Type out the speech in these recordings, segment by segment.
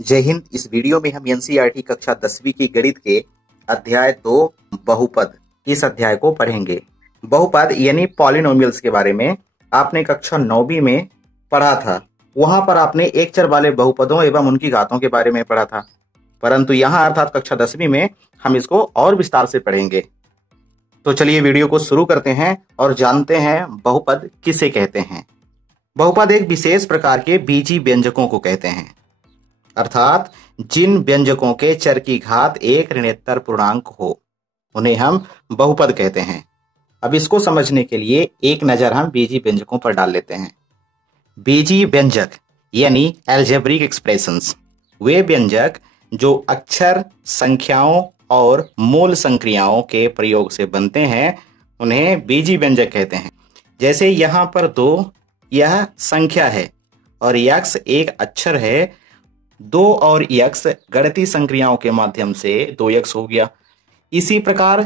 जय हिंद। इस वीडियो में हम एनसीईआरटी कक्षा 10वीं की गणित के अध्याय 2 बहुपद इस अध्याय को पढ़ेंगे। बहुपद यानी पॉलिनोमियल्स के बारे में आपने कक्षा 9वीं में पढ़ा था। वहां पर आपने एक चर वाले बहुपदों एवं उनकी घातों के बारे में पढ़ा था, परंतु यहाँ अर्थात कक्षा 10वीं में हम इसको और विस्तार से पढ़ेंगे। तो चलिए वीडियो को शुरू करते हैं और जानते हैं बहुपद किसे कहते हैं। बहुपद एक विशेष प्रकार के बीजी व्यंजकों को कहते हैं, अर्थात जिन व्यंजकों के चर की घात एक ऋणोत्तर पूर्णांक हो उन्हें हम बहुपद कहते हैं। अब इसको समझने के लिए एक नजर हम बीजी व्यंजकों पर डाल लेते हैं। बीजी व्यंजक यानी एल्जेब्रिक एक्सप्रेशंस, वे व्यंजक जो अक्षर, संख्याओं और मूल संक्रियाओं के प्रयोग से बनते हैं उन्हें बीजी व्यंजक कहते हैं। जैसे यहाँ पर 2 यह संख्या है और यक्स एक अक्षर है। 2 और यक्स गणितीय संक्रियाओं के माध्यम से 2x हो गया। इसी प्रकार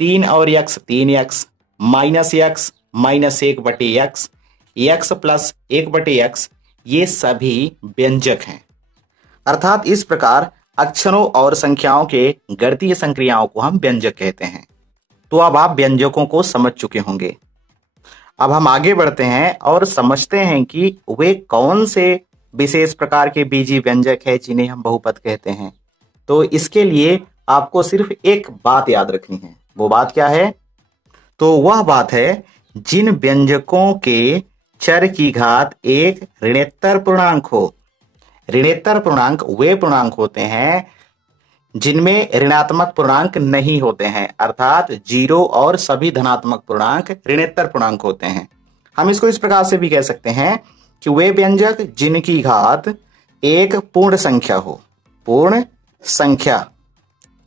3 और x 3x, -x -1/x, x plus 1/x, ये सभी व्यंजक हैं। अर्थात इस प्रकार अक्षरों और संख्याओं के गणितीय संक्रियाओं को हम व्यंजक कहते हैं। तो अब आप व्यंजकों को समझ चुके होंगे। अब हम आगे बढ़ते हैं और समझते हैं कि वे कौन से विशेष प्रकार के बीजी व्यंजक है जिन्हें हम बहुपद कहते हैं। तो इसके लिए आपको सिर्फ एक बात याद रखनी है। वो बात क्या है? तो वह बात है जिन व्यंजकों के चर की घात एक ऋणोत्तर पूर्णांक हो। ऋणोत्तर पूर्णांक वे पूर्णांक होते हैं जिनमें ऋणात्मक पूर्णांक नहीं होते हैं, अर्थात 0 और सभी धनात्मक पूर्णांक ऋणोत्तर पूर्णांक होते हैं। हम इसको इस प्रकार से भी कह सकते हैं कि वे व्यंजक जिनकी घात एक पूर्ण संख्या हो। पूर्ण संख्या,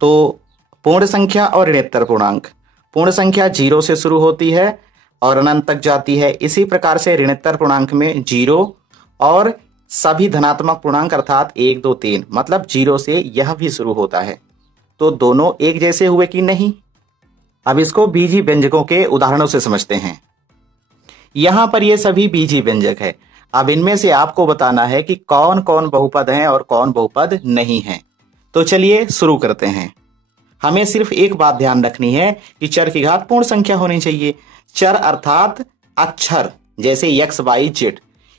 तो पूर्ण संख्या और ऋणोत्तर पूर्णांक, पूर्ण संख्या 0 से शुरू होती है और अनंत तक जाती है। इसी प्रकार से ऋणोत्तर पूर्णांक में 0 और सभी धनात्मक पूर्णांक अर्थात 1 2 3, मतलब 0 से यह भी शुरू होता है। तो दोनों एक जैसे हुए कि नहीं? अब इसको बीजी व्यंजकों के उदाहरणों से समझते हैं। यहां पर ये सभी बीजी व्यंजक है। अब इनमें से आपको बताना है कि कौन कौन बहुपद हैं और कौन बहुपद नहीं है। तो चलिए शुरू करते हैं। हमें सिर्फ एक बात ध्यान रखनी है कि चर की घात पूर्ण संख्या होनी चाहिए। चर अर्थात अक्षर जैसे x y z,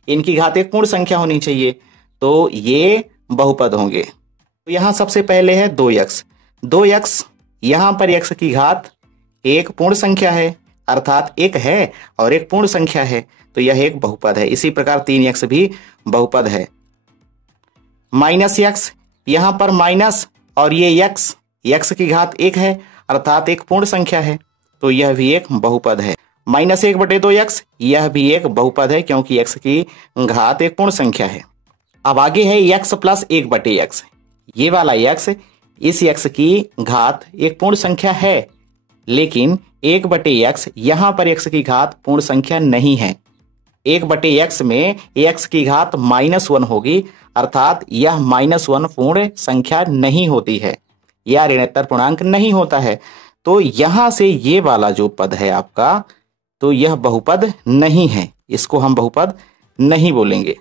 इनकी घात एक पूर्ण संख्या होनी चाहिए, तो ये बहुपद होंगे। तो यहां सबसे पहले है 2x। 2x, यहां पर x की घात एक पूर्ण संख्या है, अर्थात एक है और एक पूर्ण संख्या है, तो यह एक बहुपद है। इसी प्रकार 3x भी बहुपद है। -x, यहां पर माइनस और ये x की घात एक है, अर्थात एक पूर्ण संख्या है, तो यह भी एक बहुपद है। -1/2x, यह भी एक बहुपद है क्योंकि x की घात एक पूर्ण संख्या है। अब आगे है x प्लस 1/x। ये वाला x, इस x की घात एक पूर्ण संख्या है, लेकिन 1/x, यहां पर x की घात पूर्ण संख्या नहीं है। 1/x में x की घात -1 होगी, अर्थात यह -1 पूर्ण संख्या नहीं होती है, यह ऋणोत्तर पूर्णांक नहीं होता है। तो यहां से ये वाला जो पद है आपका, तो यह बहुपद नहीं है, इसको हम बहुपद नहीं बोलेंगे।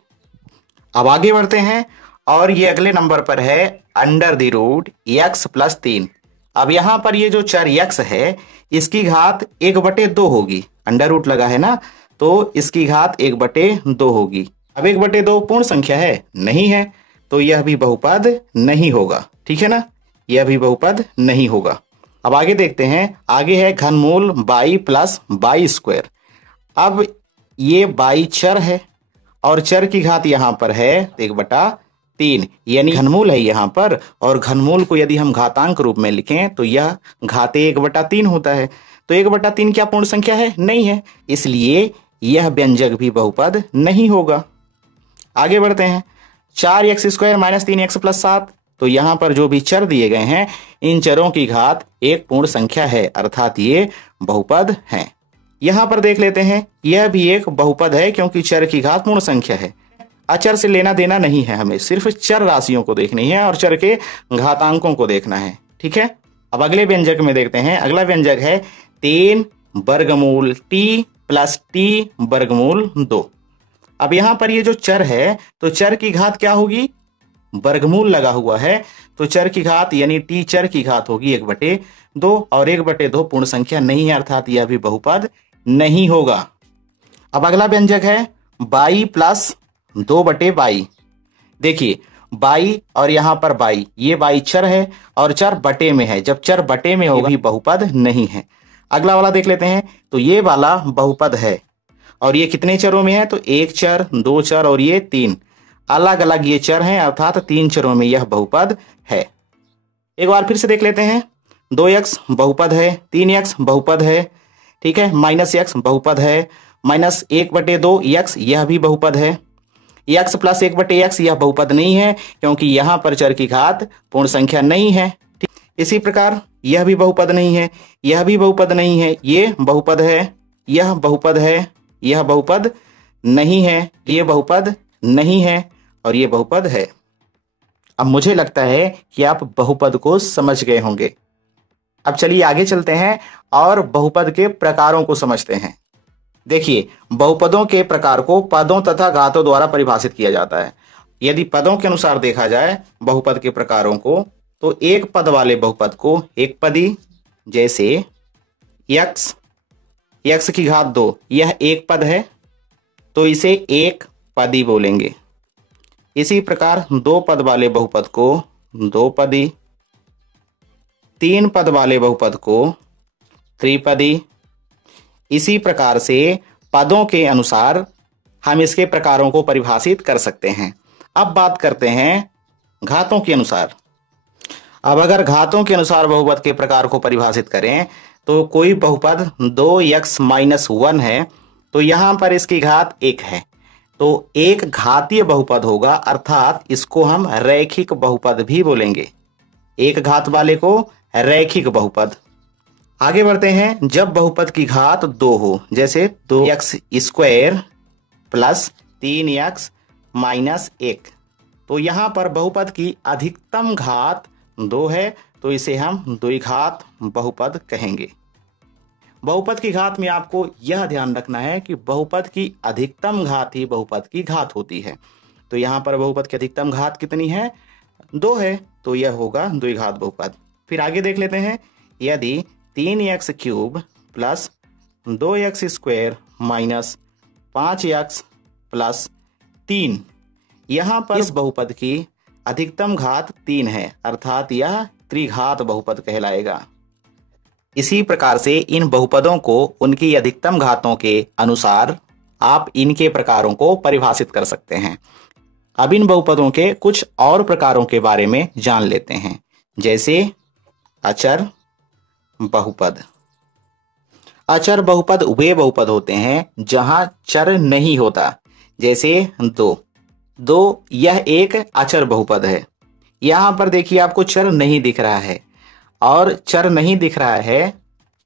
अब आगे बढ़ते हैं और ये अगले नंबर पर है √x + 3। अब यहां पर ये जो चर x है इसकी घात 1/2 होगी। अंडर रूट लगा है ना, तो इसकी घात 1/2 होगी। अब 1/2 पूर्ण संख्या है? नहीं है, तो यह भी बहुपद नहीं होगा। ठीक है ना, यह भी बहुपद नहीं होगा। अब आगे देखते हैं। आगे है घनमूल y + y²। अब ये y चर है और चर की घात यहां पर है 1/3, यानी घनमूल है यहां पर, और घनमूल को यदि हम घातांक रूप में लिखें तो यह घाते 1/3 होता है। तो 1/3 क्या पूर्ण संख्या है? नहीं है, इसलिए यह व्यंजक भी बहुपद नहीं होगा। आगे बढ़ते हैं। 4x² - 3x + 7। तो यहां पर जो भी चर दिए गए हैं इन चरों की घात एक पूर्ण संख्या है, अर्थात ये बहुपद हैं। यहां पर देख लेते हैं, यह भी एक बहुपद है क्योंकि चर की घात पूर्ण संख्या है। अचर से लेना देना नहीं है, हमें सिर्फ चर राशियों को देखनी है और चर के घातांकों को देखना है। ठीक है। अब अगले व्यंजक में देखते हैं। अगला व्यंजक है 3 वर्गमूल t + t वर्गमूल 2। अब यहां पर ये जो चर है, तो चर की घात क्या होगी? वर्गमूल लगा हुआ है तो चर की घात यानी टी चर की घात होगी 1/2 और 1/2 पूर्ण संख्या नहीं है, अर्थात यह भी बहुपद नहीं होगा। अब अगला व्यंजक है बाई प्लस 2/22। देखिए बाई और यहां पर बाई, ये बाई चर है और चर बटे में है, जब चर बटे में होगा भी बहुपद नहीं है। अगला वाला देख लेते हैं, तो ये वाला बहुपद है और ये कितने चरों में है, तो 1 चर 2 चर और ये 3 अलग अलग ये चर हैं, अर्थात 3 चरों में यह बहुपद है। एक बार फिर से देख लेते हैं, 2x बहुपद है, 3x बहुपद है, ठीक है, -x बहुपद है, -1/2 x यह भी बहुपद है, x + 1/x यह बहुपद नहीं है क्योंकि यहां पर चर की घात पूर्ण संख्या नहीं है। इसी प्रकार यह भी बहुपद नहीं है, यह भी बहुपद नहीं है, ये बहुपद है, यह बहुपद है, यह बहुपद नहीं है, ये बहुपद नहीं है और ये बहुपद है। अब मुझे लगता है कि आप बहुपद को समझ गए होंगे। अब चलिए आगे चलते हैं और बहुपद के प्रकारों को समझते हैं। देखिए बहुपदों के प्रकार को पदों तथा घातों द्वारा परिभाषित किया जाता है। यदि पदों के अनुसार देखा जाए बहुपद के प्रकारों को, तो एक पद वाले बहुपद को एक पदी, जैसे x की घात 2 यह एक पद है तो इसे एक पदी बोलेंगे। इसी प्रकार 2 पद वाले बहुपद को 2 पदी, 3 पद वाले बहुपद को त्रिपदी। इसी प्रकार से पदों के अनुसार हम इसके प्रकारों को परिभाषित कर सकते हैं। अब बात करते हैं घातों के अनुसार। अब अगर घातों के अनुसार बहुपद के प्रकार को परिभाषित करें, तो कोई बहुपद 2x - 1 है तो यहां पर इसकी घात 1 है, तो एक घातीय बहुपद होगा, अर्थात इसको हम रैखिक बहुपद भी बोलेंगे। एक घात वाले को रैखिक बहुपद। आगे बढ़ते हैं, जब बहुपद की घात 2 हो, जैसे 2x² + 3x - 1, तो यहां पर बहुपद की अधिकतम घात 2 है तो इसे हम द्विघात बहुपद कहेंगे। बहुपद की घात में आपको यह ध्यान रखना है कि बहुपद की अधिकतम घात ही बहुपद की घात होती है। तो यहां पर बहुपद की अधिकतम घात कितनी है, 2 है, तो यह होगा द्विघात बहुपद। फिर आगे देख लेते हैं, यदि 3x³ + 2x² - 5x + 3, यहां पर इस बहुपद की अधिकतम घात 3 है, अर्थात यह त्रिघात बहुपद कहलाएगा। इसी प्रकार से इन बहुपदों को उनकी अधिकतम घातों के अनुसार आप इनके प्रकारों को परिभाषित कर सकते हैं। अब इन बहुपदों के कुछ और प्रकारों के बारे में जान लेते हैं, जैसे अचर बहुपद। अचर बहुपद वे बहुपद होते हैं जहां चर नहीं होता, जैसे 2 यह एक अचर बहुपद है। यहां पर देखिए आपको चर नहीं दिख रहा है, और चर नहीं दिख रहा है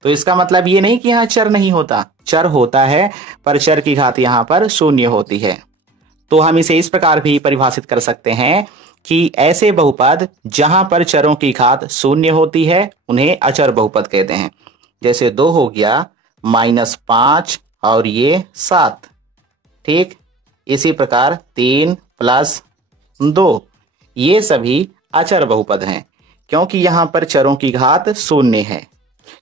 तो इसका मतलब ये नहीं कि यहां चर नहीं होता, चर होता है पर चर की घात यहां पर 0 होती है। तो हम इसे इस प्रकार भी परिभाषित कर सकते हैं कि ऐसे बहुपद जहां पर चरों की घात 0 होती है उन्हें अचर बहुपद कहते हैं। जैसे 2 हो गया, -5 और ये 7, ठीक। इसी प्रकार 3 + 2, ये सभी अचर बहुपद हैं क्योंकि यहां पर चरों की घात 0 है।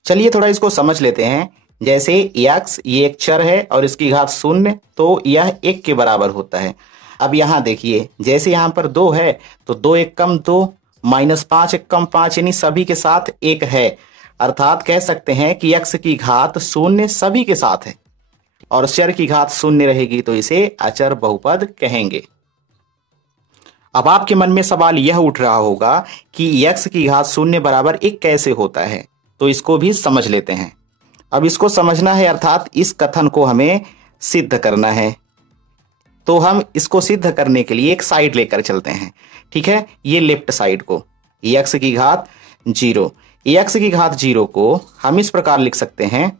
चलिए थोड़ा इसको समझ लेते हैं। जैसे x ये एक चर है और इसकी घात 0, तो यह 1 के बराबर होता है। अब यहां देखिए, जैसे यहां पर 2 है तो 2 × 1 = 2, -5 × 1 = 5, यानी सभी के साथ 1 है, अर्थात कह सकते हैं कि x की घात 0 सभी के साथ है और चर की घात 0 रहेगी तो इसे अचर बहुपद कहेंगे। अब आपके मन में सवाल यह उठ रहा होगा कि x की घात 0 बराबर 1 कैसे होता है, तो इसको भी समझ लेते हैं। अब इसको समझना है, अर्थात इस कथन को हमें सिद्ध करना है। तो हम इसको सिद्ध करने के लिए एक साइड लेकर चलते हैं, ठीक है। ये लेफ्ट साइड को x की घात 0, x की घात 0 को हम इस प्रकार लिख सकते हैं,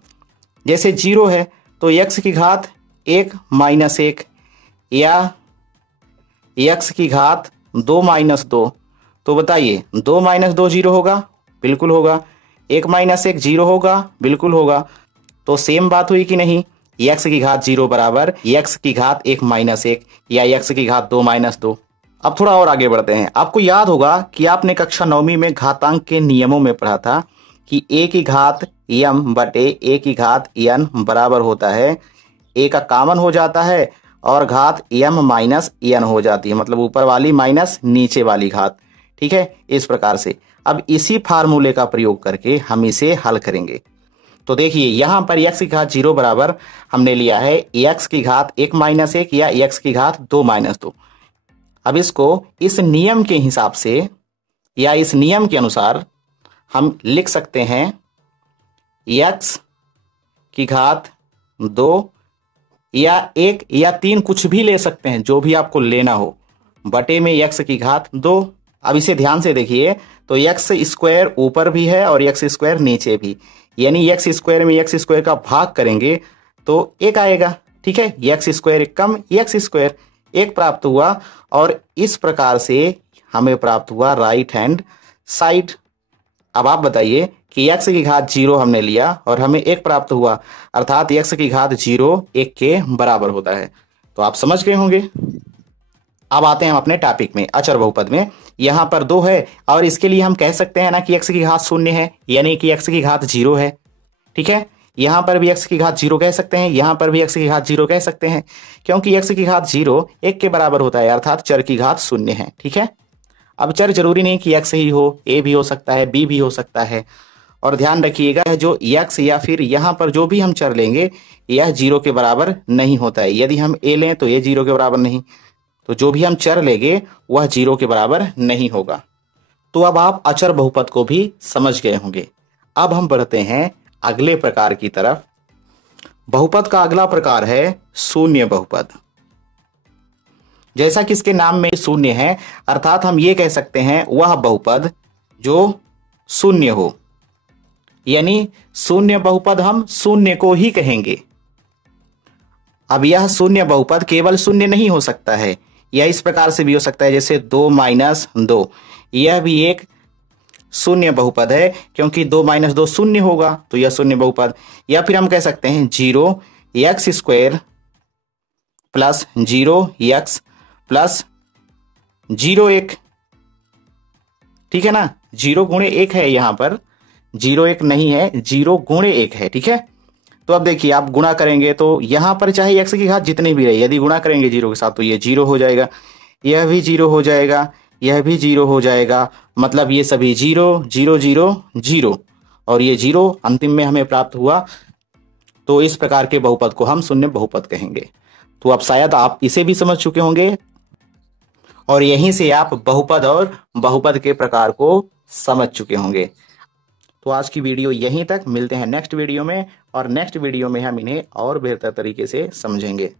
जैसे 0 है तो x की घात 1 - 1, या x की घात 2 - 2, तो बताइए 2 - 2 0 होगा, बिल्कुल होगा। 1 - 1 0 होगा, बिल्कुल होगा। तो सेम बात हुई कि नहीं, x की घात 0 बराबर x की घात 1 - 1 या x की घात 2 - 2। अब थोड़ा और आगे बढ़ते हैं। आपको याद होगा कि आपने कक्षा 9वीं में घातांक के नियमों में पढ़ा था कि a की घात m बटे a की घात n बराबर होता है, a का कॉमन हो जाता है और घात m माइनस n हो जाती है, मतलब ऊपर वाली माइनस नीचे वाली घात। ठीक है, इस प्रकार से अब इसी फार्मूले का प्रयोग करके हम इसे हल करेंगे। तो देखिए यहां पर x की घात 0 बराबर हमने लिया है x की घात 1 माइनस 1 या x की घात 2 माइनस 2। अब इसको इस नियम के हिसाब से या इस नियम के अनुसार हम लिख सकते हैं x की घात 2 या 1 या 3, कुछ भी ले सकते हैं, जो भी आपको लेना हो, बटे में x की घात 2। अब इसे ध्यान से देखिए तो x स्क्वायर ऊपर भी है और x स्क्वायर नीचे भी, यानी x स्क्वायर में x स्क्वायर का भाग करेंगे तो 1 आएगा। ठीक है, x स्क्वायर कम x स्क्वायर 1 प्राप्त हुआ और इस प्रकार से हमें प्राप्त हुआ राइट हैंड साइड। अब आप बताइए कि x की घात 0 हमने लिया और हमें 1 प्राप्त हुआ, अर्थात x की घात 0 1 के बराबर होता है। तो आप समझ गए होंगे। अब आते हैं हम अपने टॉपिक में, अचर बहुपद में। यहां पर 2 है और इसके लिए हम कह सकते हैं ना कि x की घात 0 है, यानी कि x की घात 0 है। ठीक है, यहां पर भी x की घात 0 कह सकते हैं, यहां पर भी x की घात 0 कह सकते हैं, क्योंकि x की घात 0 1 के बराबर होता है, अर्थात चर की घात 0 है। ठीक है, अब चर जरूरी नहीं कि x ही हो, a भी हो सकता है, b भी हो सकता है। और ध्यान रखिएगा जो x या फिर यहां पर जो भी हम चर लेंगे यह 0 के बराबर नहीं होता है। यदि हम a लें तो ये 0 के बराबर नहीं, तो जो भी हम चर लेंगे वह 0 के बराबर नहीं होगा। तो अब आप अचर बहुपद को भी समझ गए होंगे। अब हम बढ़ते हैं अगले प्रकार की तरफ। बहुपद का अगला प्रकार है शून्य बहुपद। जैसा कि इसके नाम में शून्य है, अर्थात हम ये कह सकते हैं वह बहुपद जो शून्य हो, यानी शून्य बहुपद हम शून्य को ही कहेंगे। अब यह शून्य बहुपद केवल शून्य नहीं हो सकता है, यह इस प्रकार से भी हो सकता है, जैसे 2 माइनस 2, यह भी एक शून्य बहुपद है, क्योंकि 2 माइनस 2 शून्य होगा, तो यह शून्य बहुपद। या फिर हम कह सकते हैं 0x square plus 0x plus 0 1। ठीक है ना, 0 गुणे 1 है, यहां पर 0 1 नहीं है, 0 गुणे 1 है। ठीक है, तो अब देखिए आप गुणा करेंगे तो यहां पर चाहे x की घात जितनी भी रहे, यदि गुणा करेंगे 0 के साथ तो ये 0 हो जाएगा, यह भी 0 हो जाएगा, यह भी 0 हो जाएगा, मतलब ये सभी 0 0 0 0 और ये 0 अंतिम में हमें प्राप्त हुआ। तो इस प्रकार के बहुपद को हम शून्य बहुपद कहेंगे। तो अब शायद आप इसे भी समझ चुके होंगे और यहीं से आप बहुपद और बहुपद के प्रकार को समझ चुके होंगे। तो आज की वीडियो यहीं तक, मिलते हैं नेक्स्ट वीडियो में, और नेक्स्ट वीडियो में हम इन्हें और बेहतर तरीके से समझेंगे।